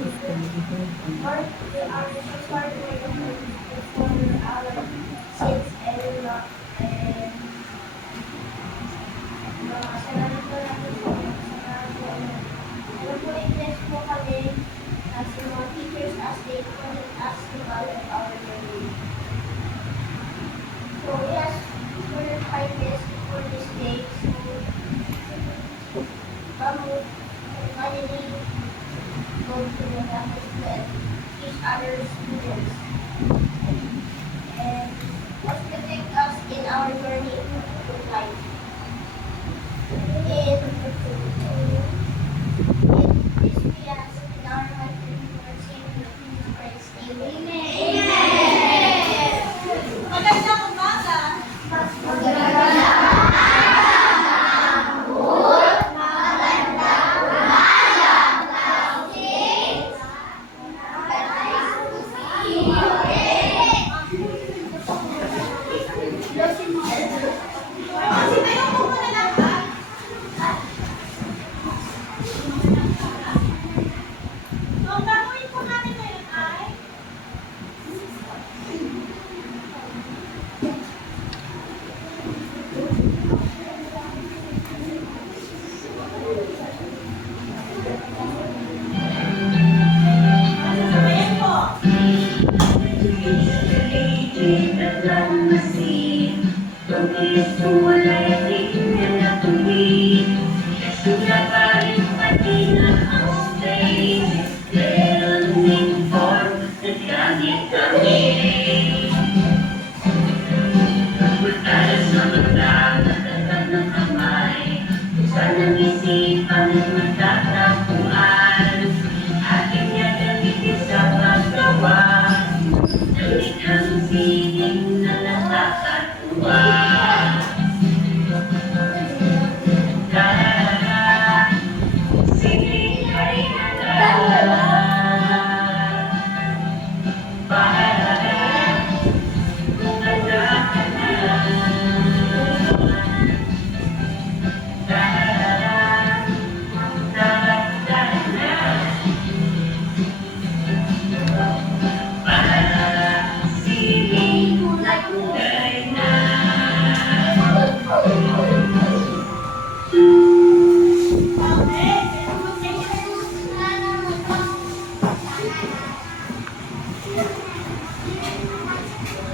or they are required for our sins and not and mga kasalanan po natin po, kasalanan po natin. Ano po i-bless po kami as yung mga teachers as they point us to God of our learning. So yes, for your kindness for this day, so finally go to the campus to teach other students and let's protect us in our journey in life. In this we ask in our life in our Savior Jesus Christ. Amen. Magandang umaga. Ang gagawin po natin ngayon ay sasabayan po. Isipan magtatapuan ating gagamitin sa paggawa ng ikhang sining na nakakatuwa. Sining ay alala para kung handa ka na.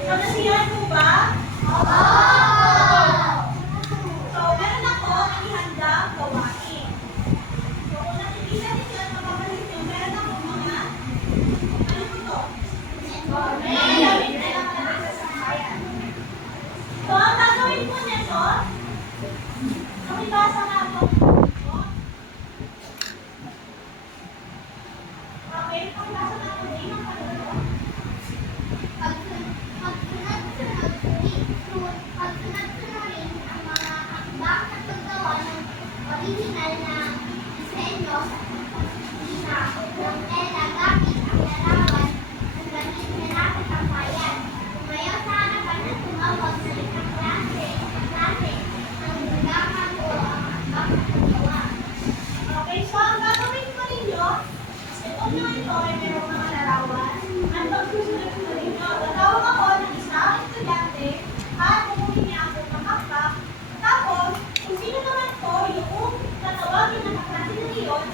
Nagasiyahan po ba? So, meron ako ihandang gawain. So, kung nakikita ninyo at mapapalit nyo, meron ako mga ano po to? So, ang gagawin po nito, nakibasa nga po. Okay, pakibasa natin din ang pagkakalo. Pagsunod-sunurin ang mga hakbang sa paggawa ng original na disenyo sa pagkakasina ng tela gamit ang larawan ng gamit na nakatampayan. Tumayo sa harapan at tumawag sa isang klase ng gagawin o ang hakbang sa paggawa. Okay, so ang gagawin po ninyo, itong mga ito ay mayroong mga larawan. Ang pagsusunod po ninyo, tatawag ako ng isang estudyante at kukunin niya ako ng hakbang. Tapos, kung sino naman po yung tatawagin ng kaklase na iyon,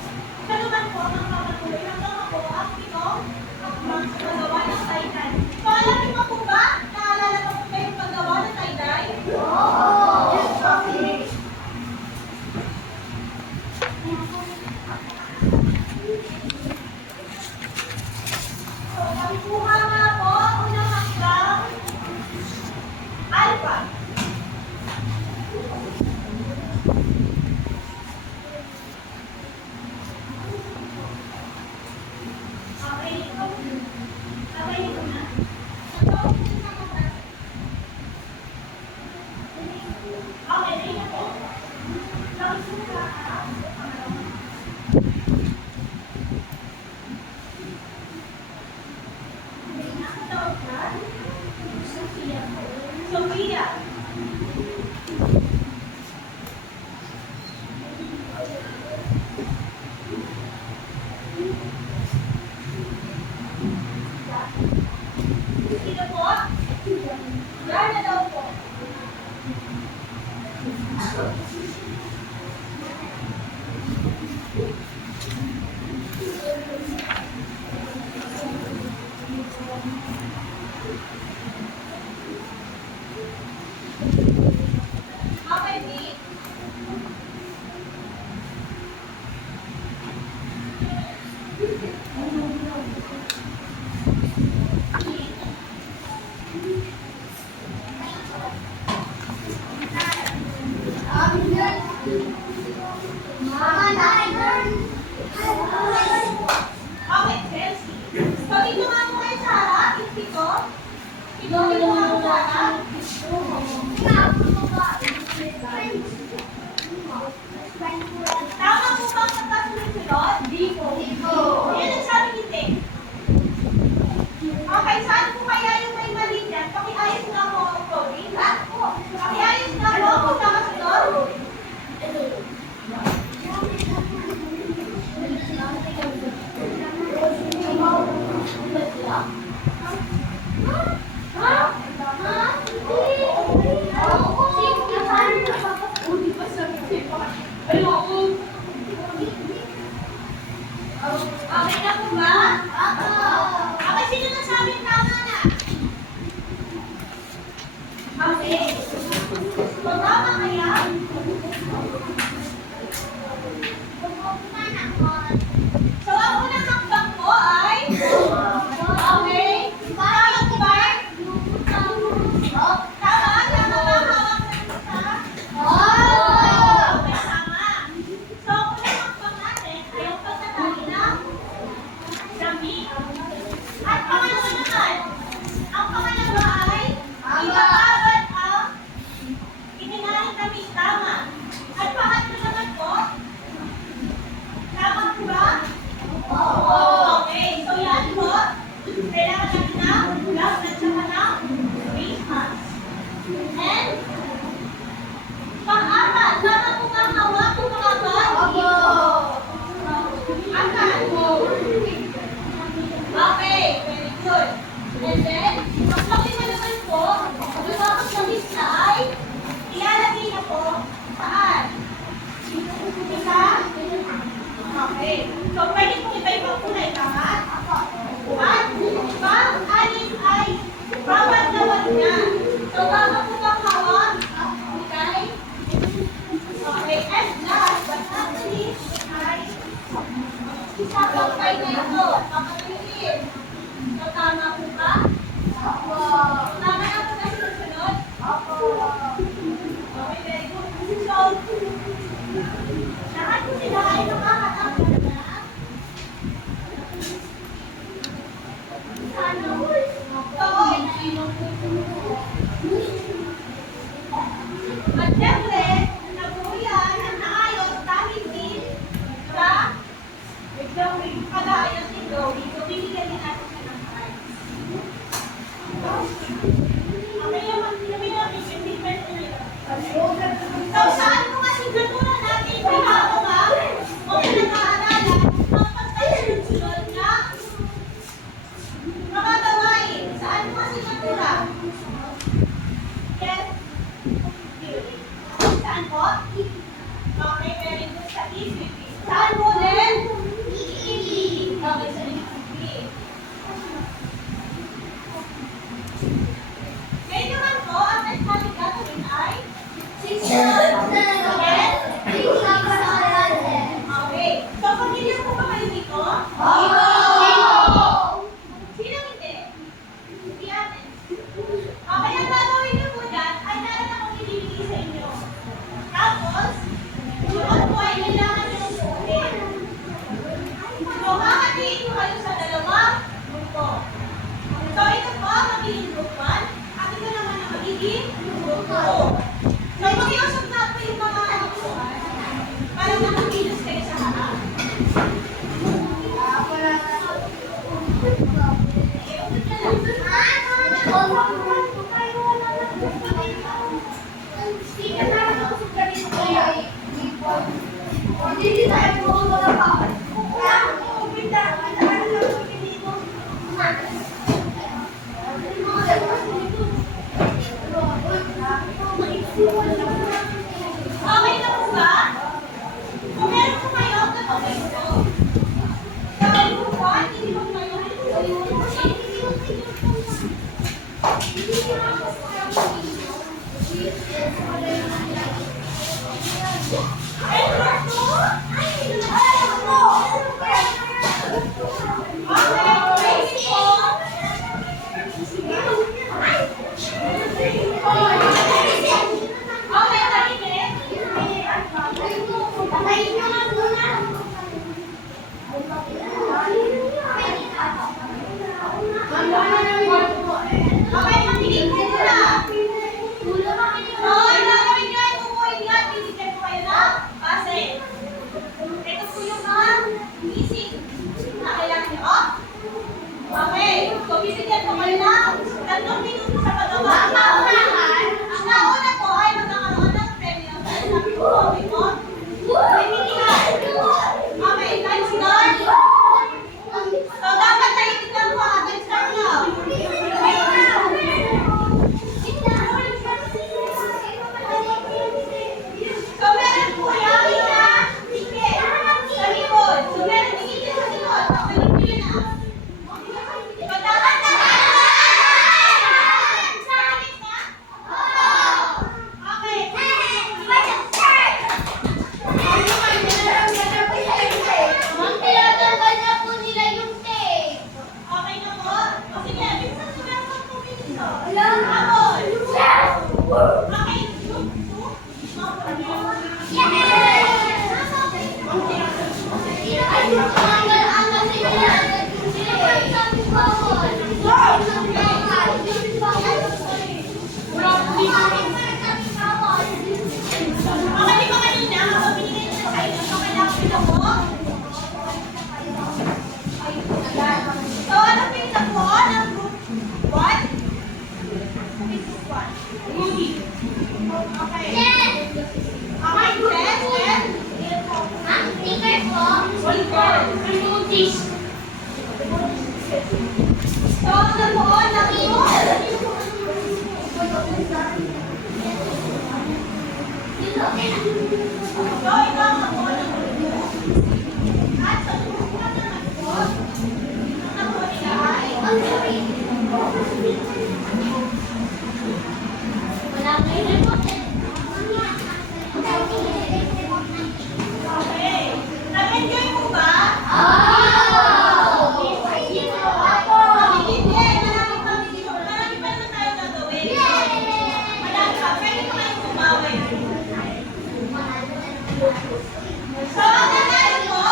siya naman po ang papatuloy hanggang ako ang pitong hakbang sa paggawa ng taytay. So, alam niyo po ba? Naalala mo po ba yung paggawa ng taytay? Yes, okay. So, pagkuha nga po ang unang hakbang, alpha. Okay, ito. Okay, ito na. Okay, ready na po. Tapos na Sophia. Ito ang lahat. Tama po ba ang pagkasunod-sunod? Hindi po. Yan ang sabi ni Tek. Okay, saan po kaya yung may mali dyan? Pakiayos na ako ang coding. Pakiayos na ako kung nakasunod. Okay na po ba? Okay, sino nasabi tama na? Okay. So, tama kaya? So, ang unang hakbang po ay? Okay. Tama po ba? Tama? Tama ba? Hawak na ito sa? Okay, tama. So, ang unang hakbang natin ay ang pagtatali ng dami. At pangalawa naman, ang pangalawa ay ibababad ang itinalin dami. Tama. At pangatlo naman po, tama po ba? Okay, so yan po. Kailangan natin ng blouse at saka ng face mask. And, pang-apat, tama po ba ang hawak ng mga bag? Akan? Okay, very good. And then, ang pakita naman po, yung mga kapatid na ay ilalagay na po saan? Isa? Okay. So, pwede po iba-ibang kulay, tama? At pang-alis ay bawat na wag na. So, tama po bang hawak? Okay? Okay, and last but not the least ay isa pang kayo na ito. Pakatuloyin. So, tama po ba? Tama na po na sunod? Okay, very good. So, lahat po sila ay nakakatapos na. Sana all. At syempre, nabuyan ang naayos dahil din sa pag-aayos ni Joey. So, binigyan din natin siya ng prize. Okay, yung different na yun. So, saan mo kasi natunan natin pinagawa o pinag-aaralan ang pagkasunod na mga gawain? Saan mo kasi natura? Yes? Saan po? Okay, very good sa ECP. Saan mo din? Okay, sa ECP. Ngayon naman po, ang next natin gagawin ay yes? Okay. So, pamilya po ba kayo dito? Sino hindi? Hindi atin. Okay, ang gagawin niyo po dyan ay meron akong ibibigay sa inyo. Tapos, yun po ay kailangan niyo suotin. So, hahatiin ko kayo sa dalawang grupo. So, ito po ang magiging group 1. At ito naman ang magiging group 2. So, mag-iusap na po yung mga kanukuhan para makakilos kayo sa harap. Hindi tayo po mga pa. Okay na po ba? Kung meron po kayo, gagawin ko. Gagawin ko po, hindi po kayo Okay. Yes! Okay, chest and Ang sticker po. sticker. So, ang nabuo ng So, ito ang nabuo ng at sa susunod na nabuo, ang nabuo nila ay Wala kayo remote. okay. Nag-enjoy mo ba? Oh! Hindi, marami pa naman tayo gagawin. Marami pa. Pwede pa kayong bumawi. So, ang nanalo mo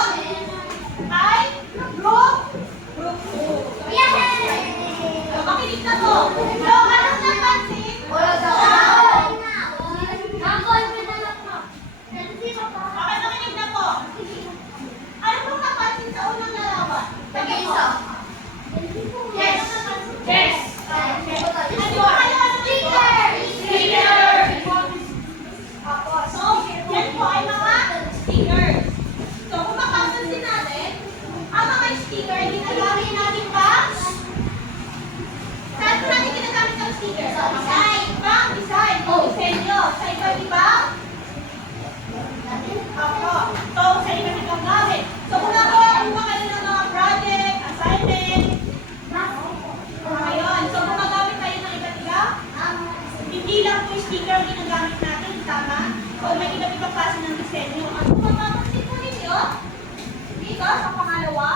ay group 2. So, makinig na po. So, anong napansin? Okay, makinig na po. Ano pong napansin sa unang larawan? Yes. Yes. Ano? Apo. So, yan po ay mga stickers. So, kung mapapansin natin, ang mga sticker, ginagamit natin pa? Saan po natin ginagamit ang sticker? Design. Pang-design. Disenyo. Sa iba't ibang? Apo. So, sa iba't ibang gamit. So, kung nakakuha kayo ng mga project, assignment, ngayon. So, gumagamit tayo ng iba't iba? Hindi lang po yung sticker ang ginagamit natin, tama? So, may iba't ibang klase ng disenyo. Ang mapapansin po ninyo, dito sa pangalawa,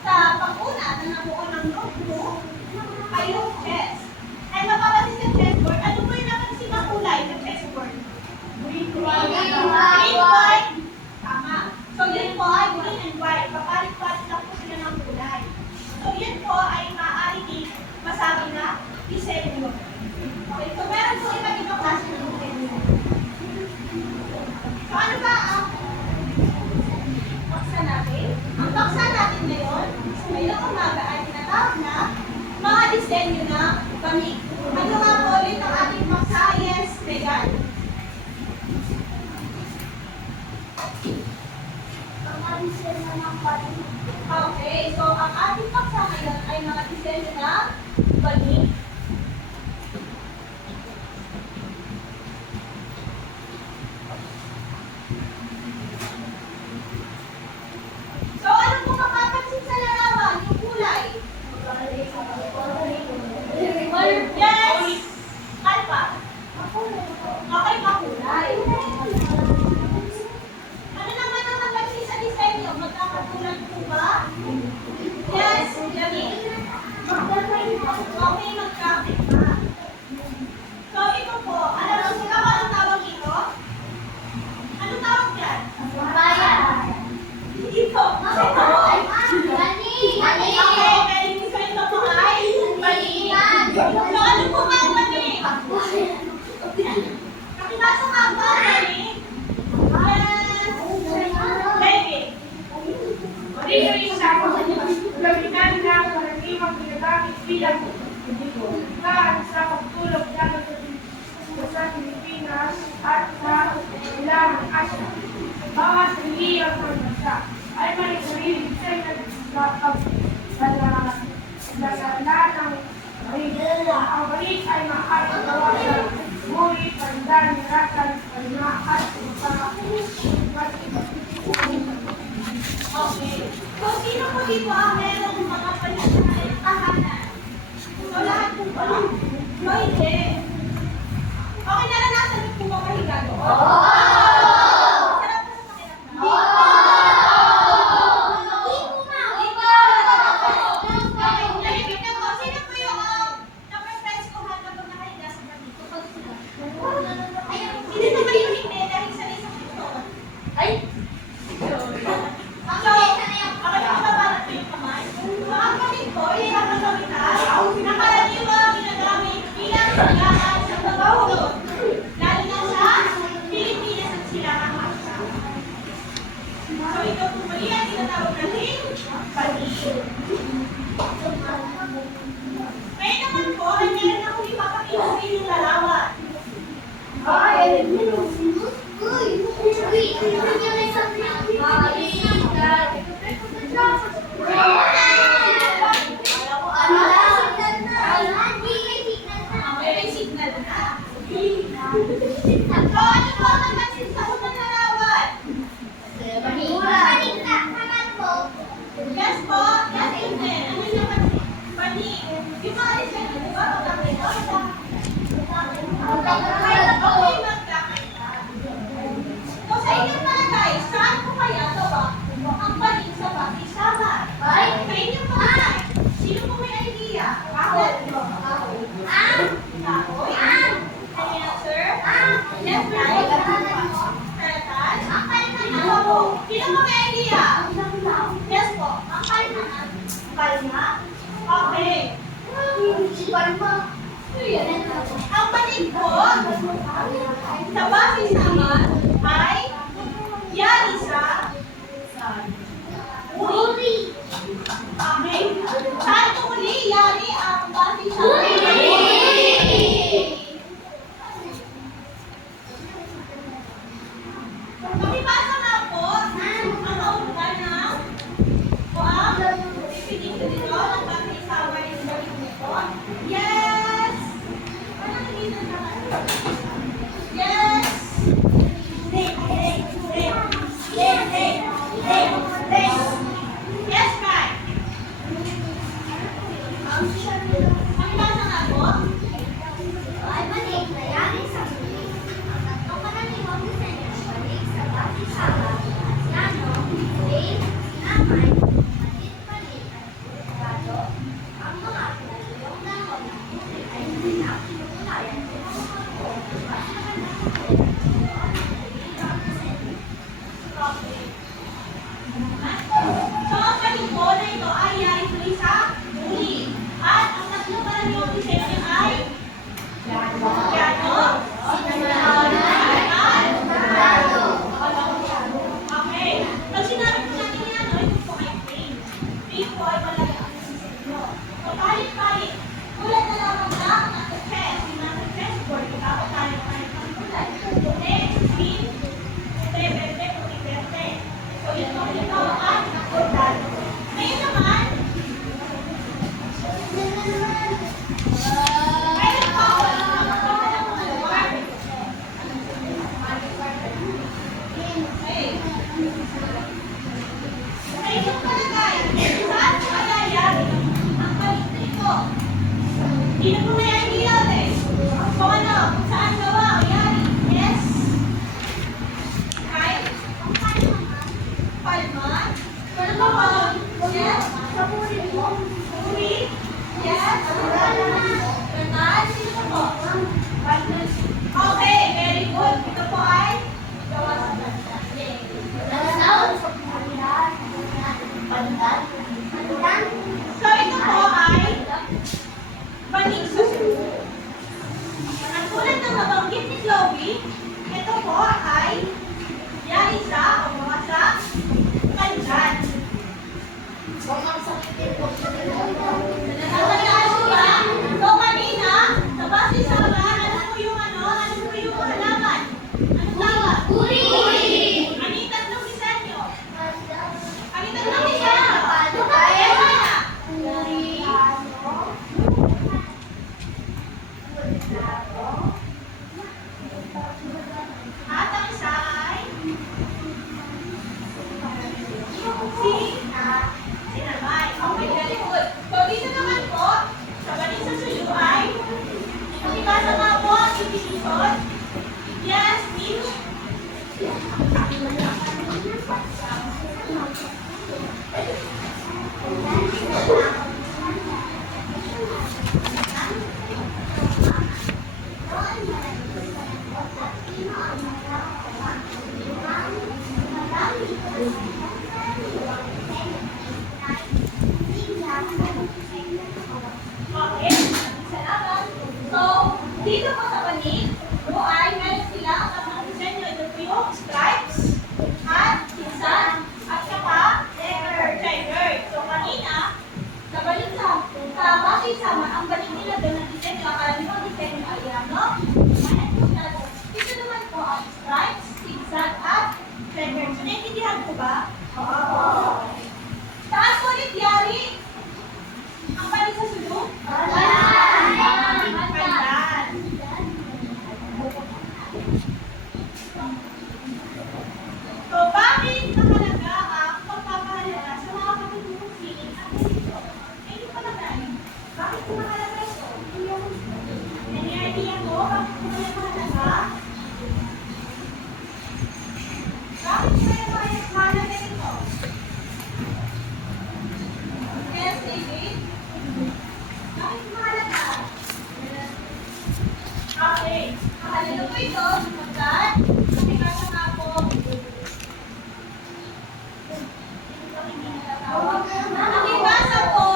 sa pang-una na nabuo ng notebook, ay yung chess. Ay mapapansin sa chessboard, ano po yung napansin na kulay sa chessboard? Green, white. Tama. So, yun po ay green and white. Papalit-palit lang po sila ng kulay. So, yun po ay maaaring masabi na disenyo. Okay, so meron po iba't ibang klase ng disenyo. So, ano ba ang paksa natin? Ang paksa natin ngayon, ngayong umaga ay tinatawag na mga disenyo na panig. Ano nga po ulit ang ating paksa? Yes, Megan? Okay, so ang ating paksa ngayon ay mga disenyo na panig. So, ano po mapapansin sa larawan? Yung kulay? Yes! Alpha? Okay, makulay. Ano naman ang napansin sa disenyo? Magkakatulad po ba? Yes, Yami. Okay, magkapit pa. So, ito po. Alam mo sila kung anong tawag dito? Anong tawag yan? Dito. Okay, kaya yung kwento po ay mali. So, ano po ba ang mali? Nakibasa ka ba? Mali? Yes. Baby. Gamitan na karaniwang ginagamit bilang sa pagtulog lalo sa Pilipinas at sa ilang Asya. Bawat reliyang ng bansa ay may sariling disenyo na ng balik. Ang balik ay maaaring gawa sa buhay, pandan, nirakan, palma, at Okay. So, sino po dito ang merong mga panahon tahanan? So, lahat po ba? No, hindi. Okay, naranasan niyo po ba mahiga doon? Sarap ba sa pakiramdam? Okay, nalipit na po. Sino po yung na-preferenskuhan kapag nakahiga sa ganito? Hindi naman yung hindi dahil sanay sa gusto. Okay, mababalat ko yung kamay. So, ang galing ko, ang gagamitan, nakaraniwang ginagamit bilang higaan sa pagkahulog. Lalo na sa Pilipinas at silangang Asya. So, ito po muli ang tinatawag natin panig. Ngayon naman po, ay meron na huli papakita sa inyong larawan. Palma? Okay. Palma. Ang banig ko sa basis naman ay yari sa uri. Okay. Saan ito uli? Yari ang basis sa uri. Pakibasa nga po ang kahulugan ng o ang definition nito ng pag-isawa ng balik nito. Yes! Ano nakikita naman? Yes! Yes, Kai! Pakibasa nga po. Ay, manig na yari sa muli. Ang tatlong karaniwang disenyo ng manig sa basis sa Asyano, Wave, Sinamay, Palit-Palit, at Gado. Ang mga pinagulong dahon ng muli ay pinakilulayan sa mga pagkong basyakan ng Okay. So, ang paligpo na ito ay yari tuloy sa uli. At ang tatlong karaniwang disenyo ay piano, okay. Pag sinabi po natin yan, ito po ay pain. Pain po ay malaga ang disenyo. So, palit-palit. Tulad na lamang lang ng chest. Yung nasa chessboard, kapag tayo ng kulay. Puti, green, puti, verde, puti, verde. So, yun po yung tawakan ng kordado. Ngayon naman, meron pa ako na makakita ng mga lugar. Okay. Sa inyong palagay, saan po kayayari ang balik nito? Hindi na po naiiyaw eh. Kung ano, kung saan gawa o yari. Yes? Right? Palma? Ano ba po? Yes? Uri? Yes? Bernal? Sino po? Okay, very good. Ito po ay gawa sa banda. So, ito po ay banig sa sulo. At tulad ng nabanggit ni Chloe, ito po ay yari sa o mga sa kanjan. Natandaan mo ba? So, kanina, sa base sa mga, ano po yung halaman? Ano tawag? Uri! Ano yung tatlong disenyo? Ano yung tatlong disenyo? Yes, Ana. At ang isa ay sinamay. Okay, very good. So, dito naman po, sa banig sa suyo ay pakibasa nga po ang definition. Yes, Mitch. Okay, salamat. So, dito po sa banig, po ay meron sila ang tamang disenyo. Ito po yung stripes, at pinsan, at saka letter, checkered. So, kanina, sa banig sa base sa ang banig nila doon ang disenyo, ang karaniwang disenyo ay yan, no? Dito naman po ang stripes, pinsan, at checkered. So, naiintindihan po ba? Oo. Taas ulit, yari. Ang banig sa sulong? Pandan. So, bakit nakalaga ang pagpapahalaga sa mga katutubong feeling at ganito? Hindi ko palagay. Bakit ko nakalaga ito? Any idea ko? Bakit ko nakalaga? Bakit ko nakalaga ito? Yes, David? Bakit mahalaga? Okay. Mahalaga po ito sapagkat nakikasa nga po nakibasa po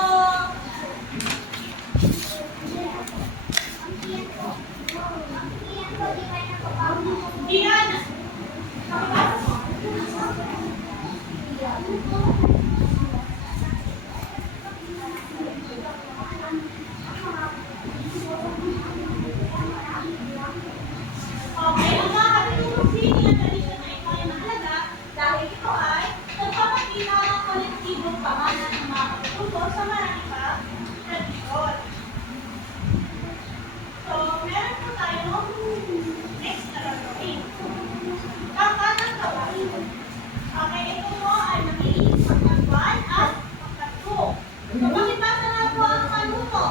sa marami pa tradisyon. So, meron po tayo next na gagawin. Kaka ng gawain. Okay, ito po ay mag-iis pagkakwan at pagkatlo. So, pakibasa na po ang kanuto.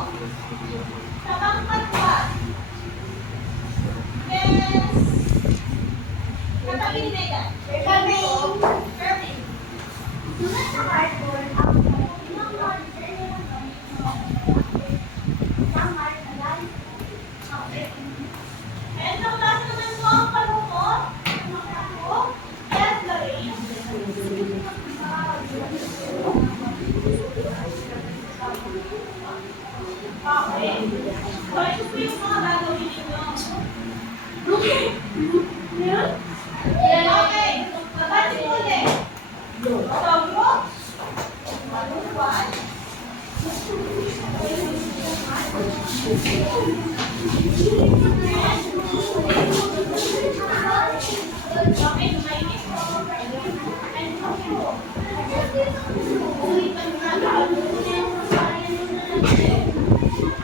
Sa pagkakwan. Yes. Katabi ni Megan. Irving. Sulat sa cardboard ang ilang monster na Okay. And sa klase naman po ang panuto. Yes, Lorraine. Okay. So, ito po yung mga gagawin ninyo. Okay. Babati po ulit. So, group. One. Okay, mainit po. And po. Okay, mainit po.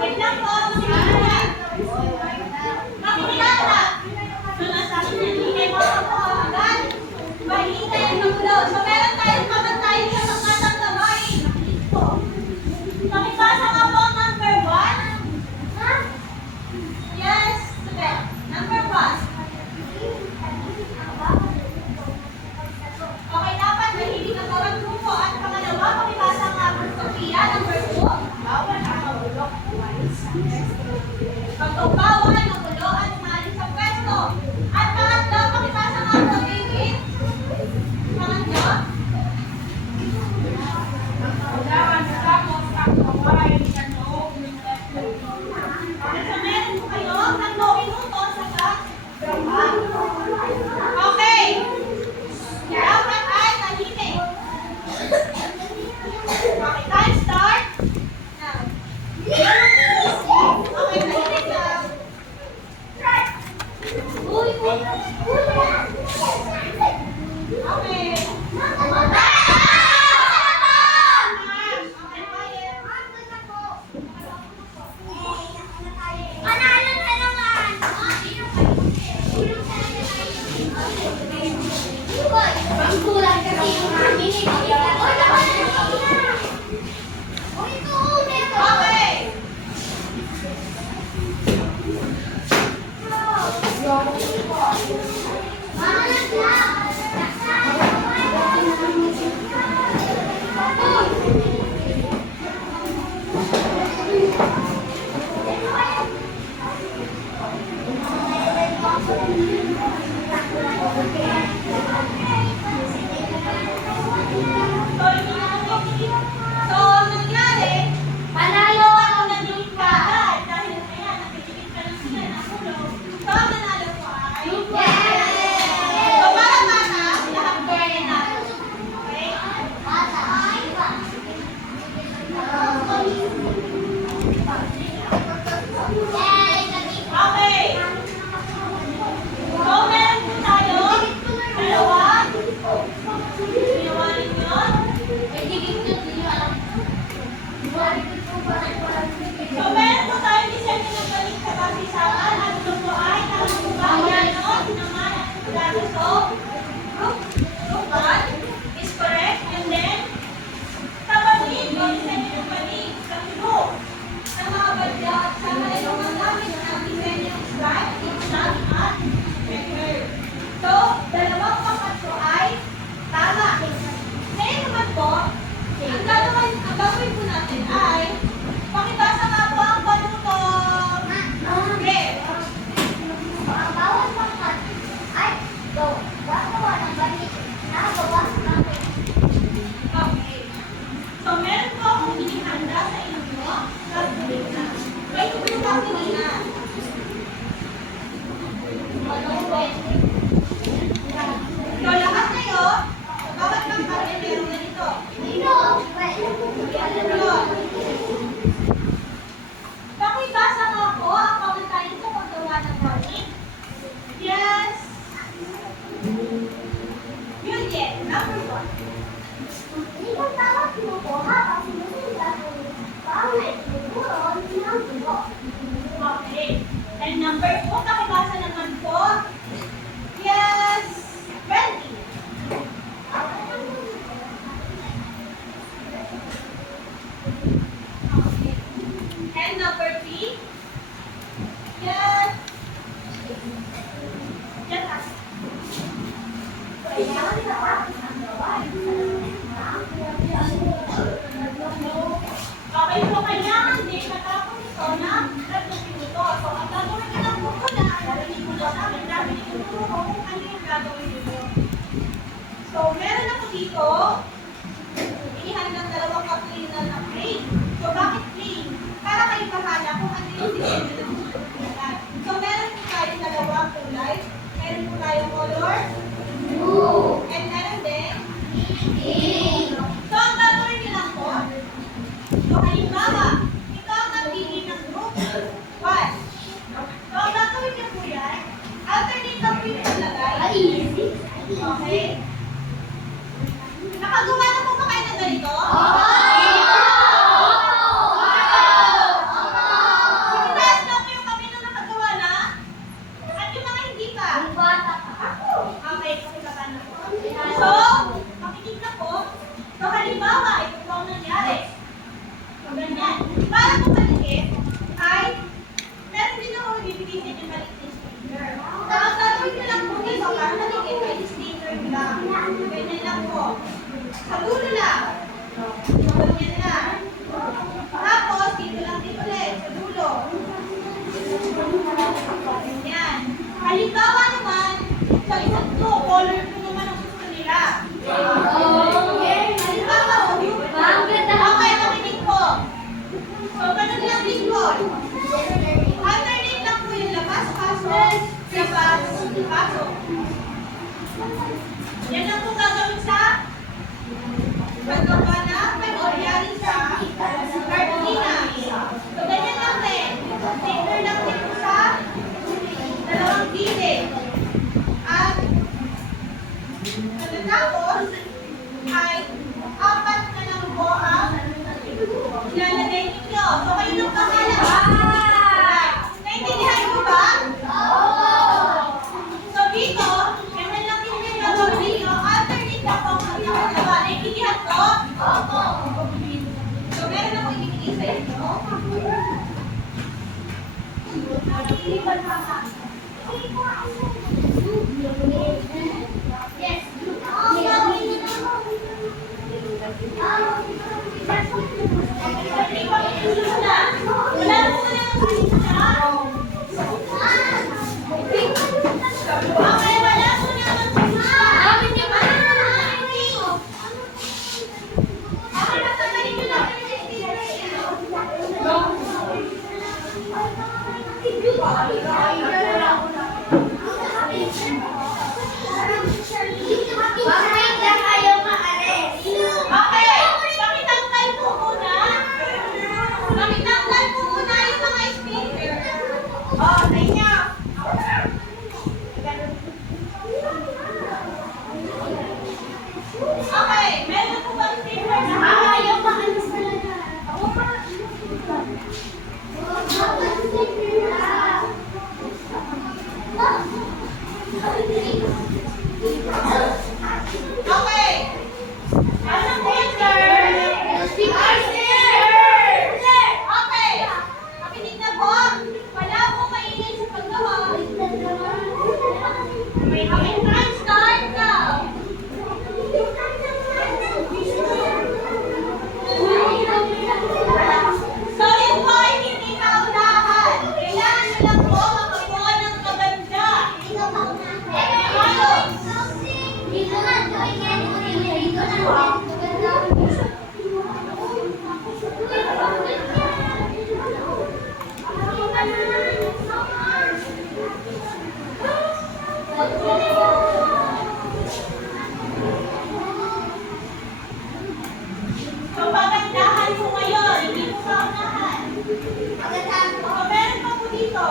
Wait lang po. Makikilala. So, nasabi niya, hindi mo po agad. Mahintay ang magulo. So, meron tayong kamantayin sa mga tanggawain. Pakibasa nga po ang number 1. Yes, Sibel. Number 1. Okay, dapat mahilig ang bawat grupo. At pangalawa, pakibasa nga po Sofia. Number 2. Bawal ang mabulok. Pagkabawan ang magulo at umalis sa pwesto. At pangatlo, pakibasa nga po David. Pangatlo. Kailangan matapos ang gawain sa loob ng 3 Okay, so meron po kayo 3 minuto sa paggawa. Okay. Dapat ay tahimik. Okay, time start. Now. Okay, tahimik lang. Okay. Okay, quiet. Panalo na naman! Ang kulang kasi yung amin eh. Okay. So, kailangan natapos ang gawain sa loob ng 3 Okay, so kailangan din natapos ito na 3 minuto. So, ang gagawin ka lang po muna, narinig mo lang namin, dahil ituturo ko kung ano yung gagawin nito. So, meron ako dito, inihandang 2 cup na cream. So, bakit cream? Para kayo bahala kung ano yung design ng susunod. So, meron po tayo 2 kulay. Meron po tayong color blue. And meron din pink. So, ang gagawin niyo lang po, so, halimbawa, ito ang napili ng group 1. So, ang gagawin niyo po yan, alternate ang pwede ilagay. Okay? Nakagawa na po ba kayo ng ganito? Sige, taas na po yung kami na nakagawa na. At yung mga hindi pa. Okay, pakita na po. So, makinig na po. So, halimbawa, ito po ang nangyari. So, ganyan. Para po maligit, ay, meron din ako ibibigay sa inyo maliit na sticker. So, ang gagawin nyo lang po dito, para maligit, ay sticker lang. Ganyan lang po. Sa dulo lang. So, ganyan lang. Tapos, dito lang din ulit, sa dulo. Ganyan. Halimbawa naman, sa isang to, color ko naman ang gusto nila. Halimbawa, okay, makinig po. So, ganun lang din po. Alternate lang po yung labas, pasok, labas, pasok. Yan lang po gagawin sa paggawa na pag-oryarin sa cartolina. So, ganyan lang din. Sticker lang din po sa 2 gilid. At pagkatapos ay 4 na lang po ang ilalagay ninyo. So, kayo nang bahala. Naintindihan mo ba? So, dito, ganyan lang din yung gagawin ninyo. Alternate lang po ang pagkakagawa. Naintindihan ko? So, meron ako ibigay sa inyo. Yes. Wala po na lang okay, wala po na lang Bakit na kayo maalis? Okay, pakitanggal po muna. Pakitanggal po muna yung mga speaker. Oh, sa inyo. Okay, meron po ba speaker na Ayaw maalis talaga. Okay. Anong speaker? Okay. Makinig na po. Wala po maingay sa paggawa. Okay, time start now. So, yun po ay hindi kaunahan. Kailangan nyo lang po makakuha ng maganda. Ano? Dito na, dito na. So, pagandahan po ngayon. Hindi po kaunahan. O, meron pa po dito.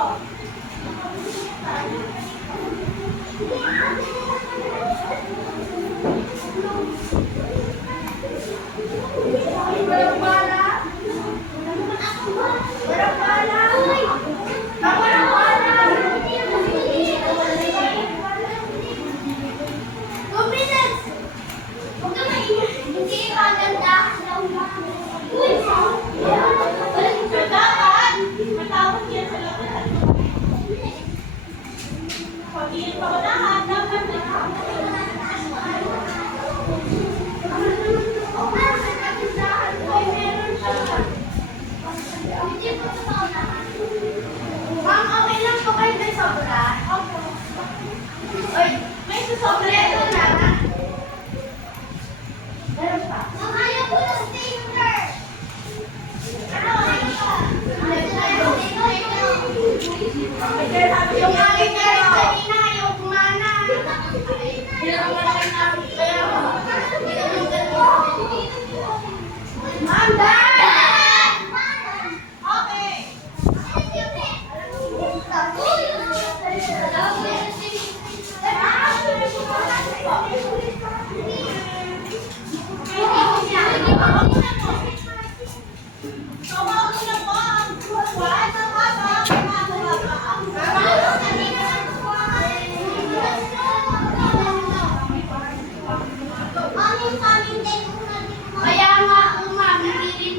Okay. So, mauna po ang buwan ng habang ginagawa pa ang Kaya nga, umami,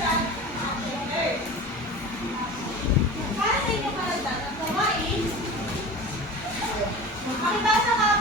Sun at the Earth. Para sa inyong karagdagang gawain, makibasa nga